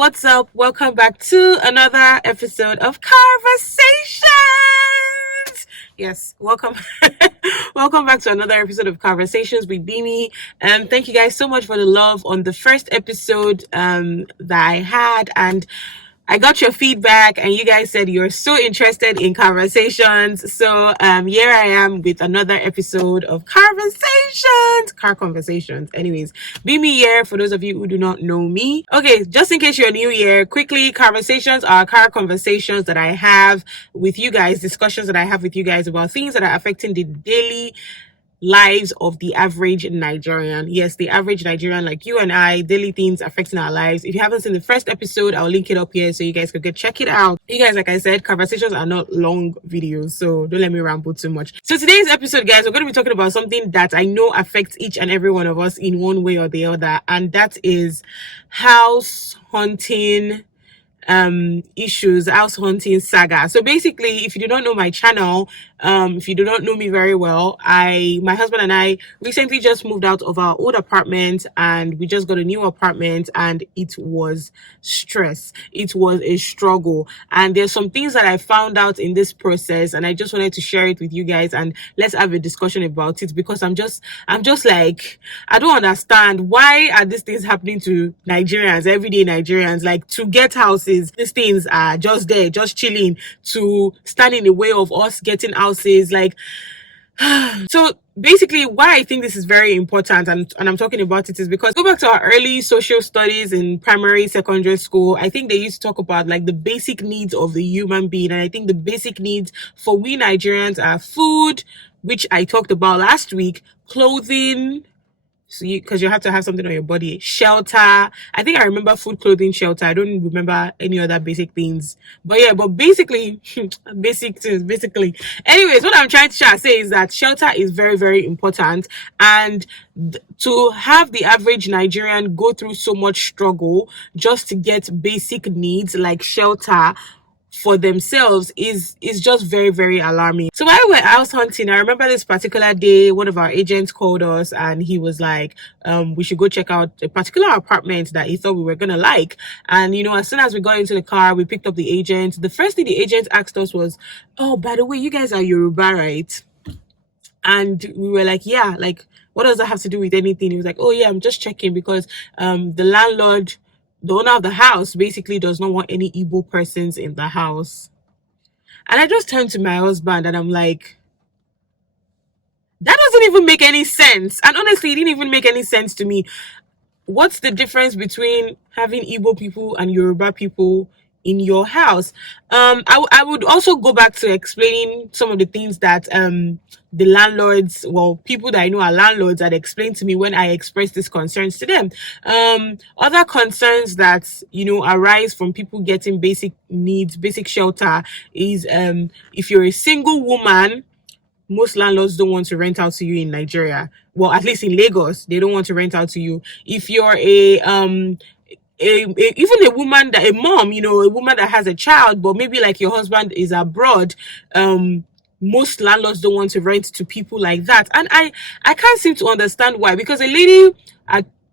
what's up? Welcome back to another episode of Carversations. Yes, welcome. Welcome back to another episode of Carversations with Bemi. Thank you guys so much for the love on the first episode that I had, and I got your feedback and you guys said you're so interested in conversations. So here I am with another episode of Car Conversations. Anyways, Bemi here for those of you who do not know me. Okay, just in case you're new here, quickly, conversations are car conversations that I have with you guys, discussions that I have with you guys about things that are affecting the daily lives of the average Nigerian. Yes, the average Nigerian like you and I, daily things affecting our lives. If you haven't seen the first episode, I'll link it up here so you guys could check it out. You guys, like I said, conversations are not long videos, so don't let me ramble too much. So today's episode, guys, we're going to be talking about something that I know affects each and every one of us in one way or the other, and that is house hunting issues, house hunting saga. So basically, if you do not know my channel, if you do not know me very well, my husband and I recently just moved out of our old apartment and we just got a new apartment, and it was stress. It was a struggle, and there's some things that I found out in this process, and I just wanted to share it with you guys, and let's have a discussion about it, because I'm just like, I don't understand, why are these things happening to Nigerians, everyday Nigerians? Like, to get houses, these things are just there, just chilling, to stand in the way of us getting houses. Like, so basically why I think this is very important, and I'm talking about it, is because go back to our early social studies in primary, secondary school. I think they used to talk about like the basic needs of the human being, and I think the basic needs for we Nigerians are food, which I talked about last week, clothing, so because you have to have something on your body, shelter. I think I remember food, clothing, shelter. I don't remember any other basic things, but yeah, but basically basic things, basically. Anyways, what I'm trying to say is that shelter is very, very important, and to have the average Nigerian go through so much struggle just to get basic needs like shelter for themselves is just very, very alarming. So while we were house hunting, I remember this particular day, one of our agents called us and he was like, we should go check out a particular apartment that he thought we were gonna like. And you know, as soon as we got into the car, we picked up the agent. The first thing the agent asked us was, oh, by the way, you guys are Yoruba, right? And we were like, yeah. Like, what does that have to do with anything? He was like, oh yeah, I'm just checking because the owner of the house basically does not want any Igbo persons in the house. And I just turned to my husband and I'm like, that doesn't even make any sense. And honestly, it didn't even make any sense to me. What's the difference between having Igbo people and Yoruba people in your house? I would also go back to explaining some of the things that the landlords, well, people that I know are landlords, had explained to me when I expressed these concerns to them. Other concerns that, you know, arise from people getting basic needs, basic shelter is if you're a single woman, most landlords don't want to rent out to you in Nigeria. Well, at least in Lagos, they don't want to rent out to you. If you're even a woman, a mom, you know, a woman that has a child, but maybe like your husband is abroad, most landlords don't want to rent to people like that. And I can't seem to understand why, because a lady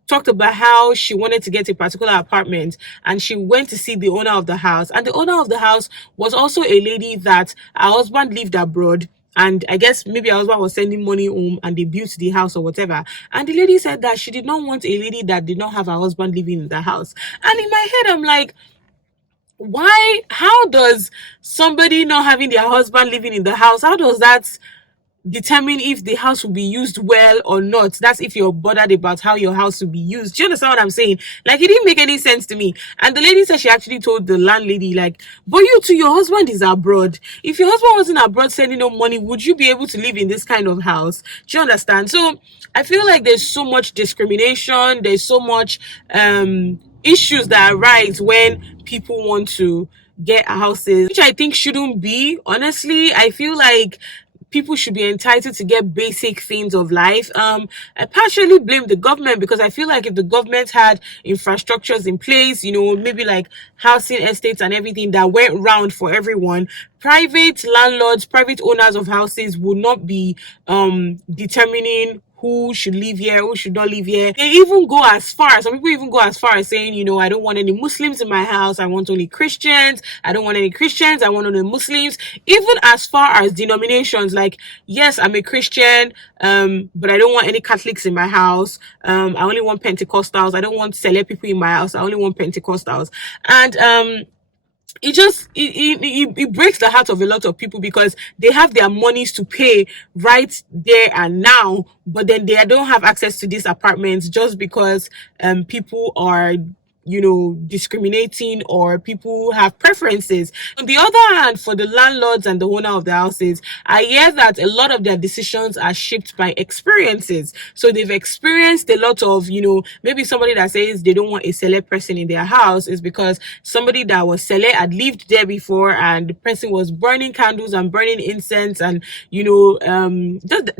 talked about how she wanted to get a particular apartment and she went to see the owner of the house, and the owner of the house was also a lady that her husband lived abroad. And I guess maybe her husband was sending money home and they built the house or whatever. And the lady said that she did not want a lady that did not have her husband living in the house. And in my head, I'm like, why? How does somebody not having their husband living in the house, how does that determine if the house will be used well or not? That's if you're bothered about how your house will be used. Do you understand what I'm saying? Like, it didn't make any sense to me. And the lady said she actually told the landlady, like, but you too, your husband is abroad. If your husband wasn't abroad sending no money, would you be able to live in this kind of house? Do you understand? So I feel like there's so much discrimination, there's so much issues that arise when people want to get houses, which I think shouldn't be. Honestly, I feel like people should be entitled to get basic things of life. I partially blame the government, because I feel like if the government had infrastructures in place, you know, maybe like housing estates and everything that went round for everyone, private landlords, private owners of houses would not be determining who should live here, who should not live here. They even go as far, some people even go as far as saying, you know, I don't want any Muslims in my house, I want only Christians, I don't want any Christians, I want only Muslims. Even as far as denominations, like, yes, I'm a Christian, but I don't want any Catholics in my house. I only want Pentecostals. I don't want celeb people in my house. I only want Pentecostals. And it breaks the heart of a lot of people, because they have their monies to pay right there and now, but then they don't have access to these apartments just because people are, you know, discriminating, or people have preferences. On the other hand, for the landlords and the owner of the houses, I hear that a lot of their decisions are shaped by experiences. So they've experienced a lot of, you know, maybe somebody that says they don't want a celeb person in their house is because somebody that was celeb had lived there before, and the person was burning candles and burning incense, and, you know,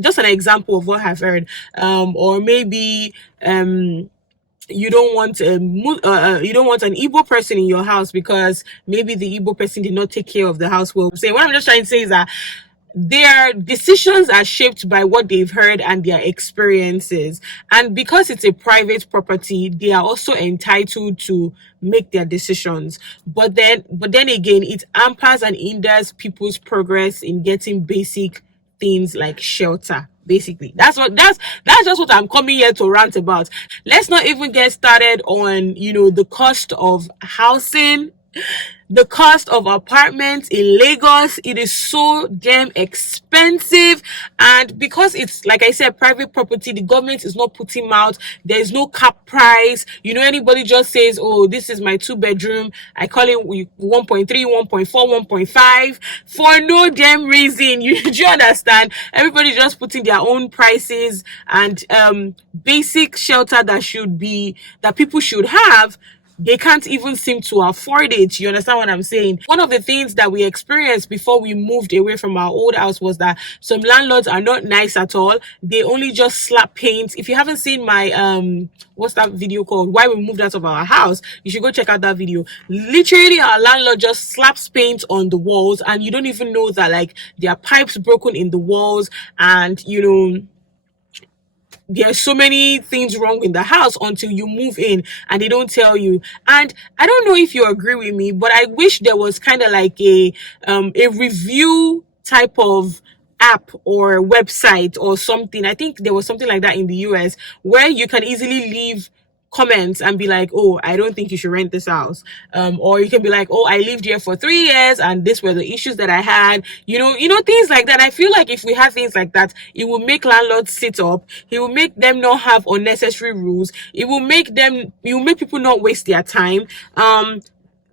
just an example of what I've heard. Or maybe you don't want you don't want an Igbo person in your house because maybe the Igbo person did not take care of the house well. So what I'm just trying to say is that their decisions are shaped by what they've heard and their experiences. And because it's a private property, they are also entitled to make their decisions. But then again, it hampers and hinders people's progress in getting basic things like shelter. Basically, that's just what I'm coming here to rant about. Let's not even get started on, you know, the cost of housing, the cost of apartments in Lagos. It is so damn expensive, and because it's, like I said, private property, the government is not putting out, there is no cap price. You know, anybody just says, oh, this is my 2-bedroom, I call it 1.3, 1.4, 1.5 for no damn reason. Do you understand? Everybody just putting their own prices, and basic shelter that people should have, they can't even seem to afford it. You understand what I'm saying? One of the things that we experienced before we moved away from our old house was that some landlords are not nice at all. They only just slap paint. If you haven't seen my what's that video called, why we moved out of our house, you should go check out that video. Literally, our landlord just slaps paint on the walls, and you don't even know that, like, there are pipes broken in the walls, and, you know, there's so many things wrong in the house until you move in, and they don't tell you. And I don't know if you agree with me, but I wish there was kind of like a review type of app or website or something. I think there was something like that in the US, where you can easily leave comments and be like, oh, I don't think you should rent this house. Or you can be like, oh, I lived here for 3 years and this were the issues that I had. You know, things like that. I feel like if we had things like that, it will make landlords sit up. It will make them not have unnecessary rules. It will make people not waste their time.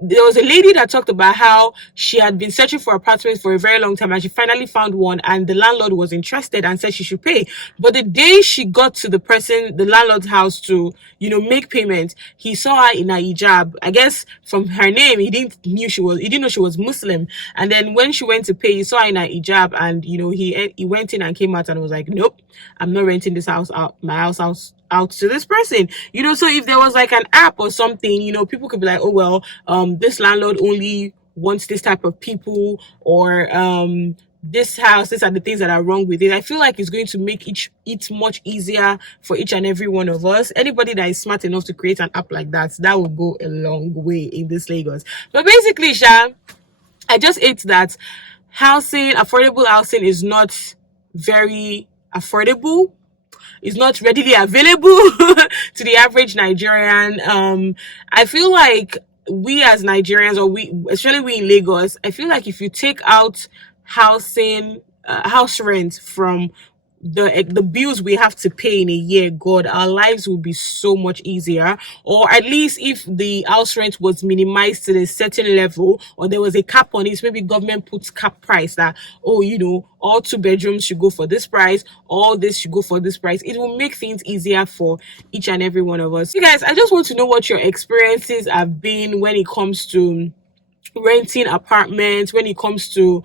There was a lady that talked about how she had been searching for apartments for a very long time, and she finally found one, and the landlord was interested and said she should pay. But the day she got to the landlord's house to, you know, make payment, he saw her in a hijab. I guess from her name, he didn't know she was Muslim. And then when she went to pay, he saw her in a hijab, and, you know, he went in and came out and was like, nope, I'm not renting this house out, my house out to this person. You know, so if there was like an app or something, you know, people could be like, oh, well, this landlord only wants this type of people, or this house, these are the things that are wrong with it. I feel like it's going to make it much easier for each and every one of us. Anybody that is smart enough to create an app like that will go a long way in this Lagos. But basically, I just hate that affordable housing is not very affordable. Is not readily available to the average Nigerian. I feel like we as Nigerians, or especially we in Lagos, I feel like if you take out house rent from the bills we have to pay in a year, God, our lives will be so much easier. Or at least if the house rent was minimized to a certain level, or there was a cap on it, maybe government puts cap price that, oh, you know, all 2 bedrooms should go for this price, all this should go for this price. It will make things easier for each and every one of us. You guys, I just want to know what your experiences have been when it comes to renting apartments, when it comes to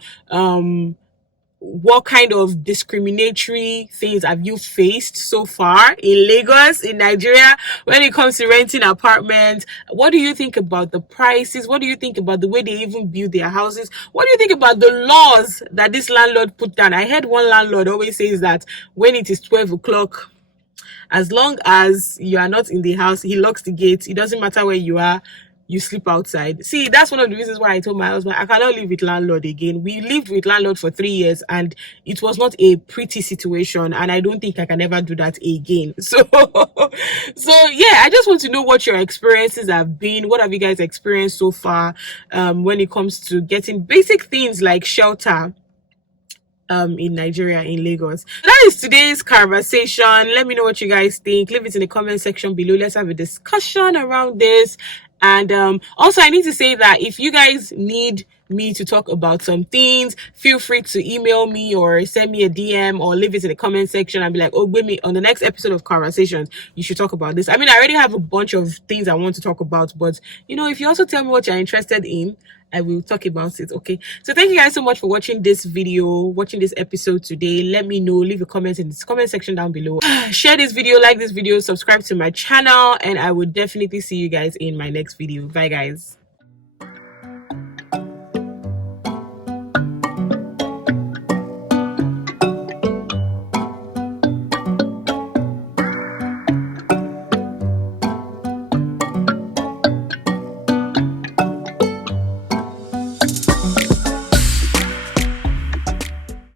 what kind of discriminatory things have you faced so far in Lagos, in Nigeria, when it comes to renting apartments? What do you think about the prices? What do you think about the way they even build their houses? What do you think about the laws that this landlord put down? I heard one landlord always says that when it is 12 o'clock, as long as you are not in the house, he locks the gate. It doesn't matter where you are, you sleep outside. See, that's one of the reasons why I told my husband I cannot live with landlord again. We lived with landlord for 3 years and it was not a pretty situation, and I don't think I can ever do that again. So yeah, I just want to know what your experiences have been. What have you guys experienced so far when it comes to getting basic things like shelter in Nigeria, in Lagos. That is today's conversation. Let me know what you guys think. Leave it in the comment section below. Let's have a discussion around this. And also, I need to say that if you guys need me to talk about some things, feel free to email me or send me a DM or leave it in the comment section and be like, oh, Gbemi, on the next episode of Conversations, you should talk about this. I mean, I already have a bunch of things I want to talk about, but you know, if you also tell me what you're interested in, I will talk about it. Okay, so thank you guys so much for watching this video, watching this episode today. Let me know, leave a comment in the comment section down below. Share this video, like this video, subscribe to my channel, and I will definitely see you guys in my next video. Bye guys.